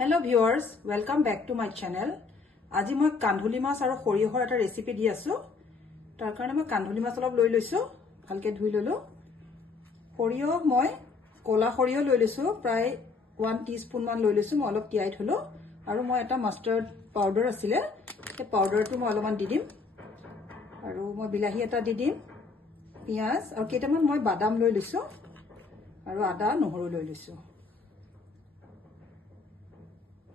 Hello viewers, welcome back to my channel. আজি মই কান্ধুলি মাছ আৰু সৰিয়হৰ এটা ৰেচিপি দি আছো। তাৰ কাৰণে মই কান্ধুলি মাছ অলপ লৈ লৈছো, ভালকে ধুই ললো। সৰিয়হ মই কোলা সৰিয়হ লৈ লৈছো, প্ৰায় 1 টিস্পুন মান লৈ লৈছো, মই অলপ তিয়াই থলো আৰু মই এটা মাষ্টাৰ্ড পাউডাৰ আছিল, সেই পাউডাৰটো মই অলপমান দি দিম। আৰু মই বিলাহী এটা দি দিম, পিয়াজ আৰু কেইটামান মই বাদাম লৈ লৈছো আৰু আদা নহৰু লৈ লৈছো।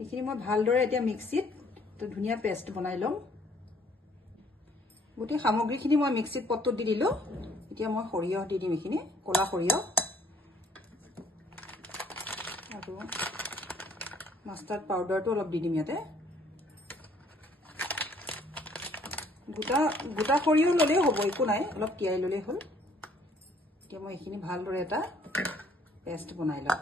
এইখিনি মই ভালদৰে এতিয়া মিক্সিত ধুনিয়া পেষ্ট বনাই লম। গোটেই সামগ্ৰীখিনি মই মিক্সিত পটত দি দিলো। এতিয়া মই সৰিয়হ দি দিম, এইখিনি কোলা সৰিয়হ আৰু মাষ্টাৰ্ড পাউডাৰটো অলপ দি দিম ইয়াতে। গোটা সৰিয়হ ললেও হ'ব, একো নাই, অলপ তিয়াই ললেই হ'ল। এতিয়া মই এইখিনি ভালদৰে এটা পেষ্ট বনাই লম।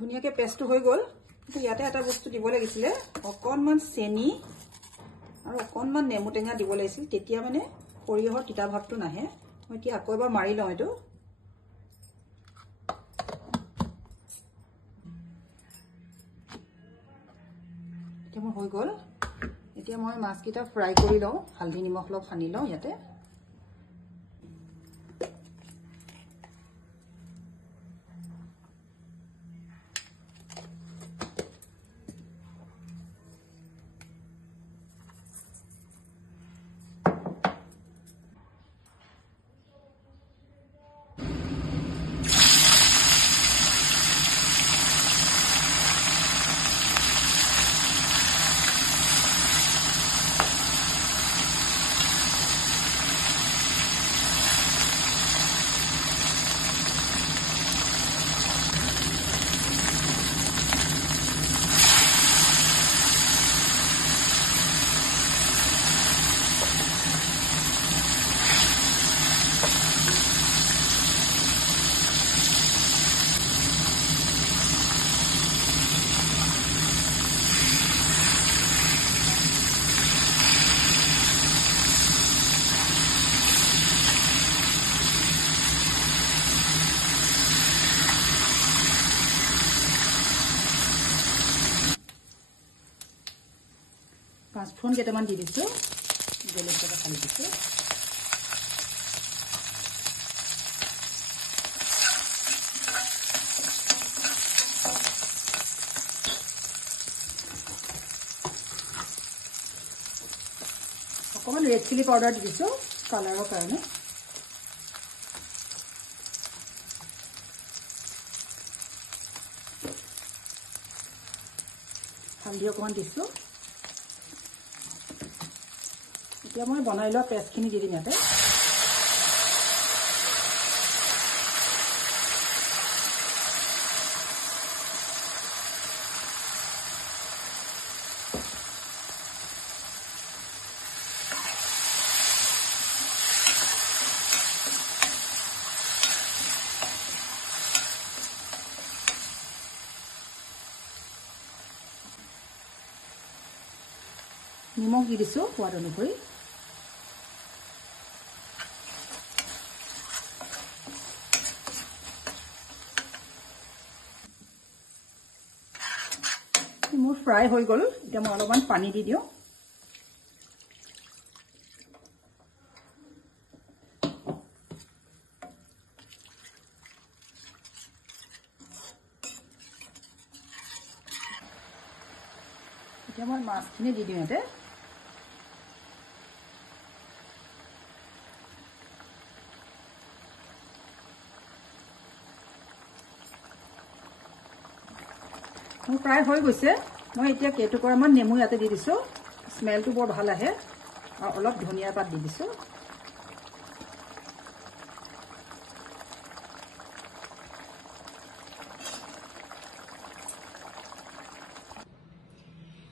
ধুনিয়াকে পেষ্টটো হৈ গল। ইয়াতে এটা বস্তু দিব লাগিছিলে, অকনমান চেনি আৰু অকনমান নেমু টেঙা দিব লাগিছিল, তেতিয়া মানে সৰিয়হৰ তিতা ভাৱটো নাহে। মই এতিয়া আকৌ এবাৰ মাৰি লওঁ এইটো। এতিয়া মোৰ হৈ গল। এতিয়া মই মাছকেইটা ফ্ৰাই কৰি লওঁ, হালধি নিমখ অলপ সানি লওঁ ইয়াতে। পাঁচফোৰণ কেইটামান দি দিছো, জলকীয়া খালি দিছো। অকমান ৰেড চিলি পাউডাৰ দি দিছো কালাৰৰ কাৰণে। হালধি অকমান দিছো। এতিয়া মই বনাই লোৱা পেষ্টখিনি দি দিম ইয়াতে। নিমখ দি দিছো সোৱাদ অনুসৰি। মোৰ ফ্ৰাই হৈ গল। এতিয়া মই অলপমান পানী দি দিওঁ। এতিয়া মই মাছখিনি দি দিওঁ ইয়াতে। মোৰ প্ৰায় হৈ গৈছে। মই এতিয়া কেইটুকুৰামান নেমু ইয়াতে দি দিছো, স্মেলটো বৰ ভাল আহে, আৰু অলপ ধনিয়া পাত দি দিছো।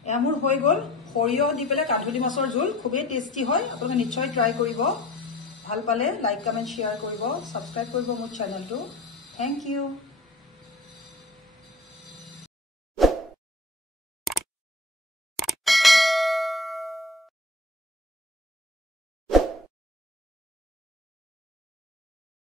এয়া মোৰ হৈ গল সৰিয়হ দি পেলাই কান্ধুলি মাছৰ জোল। খুবেই টেষ্টি হয়, আপোনালোকে নিশ্চয় ট্ৰাই কৰিব। ভাল পালে লাইক কমেণ্ট শ্বেয়াৰ কৰিব, ছাবস্ক্ৰাইব কৰিব মোৰ চেনেলটো। Thank U.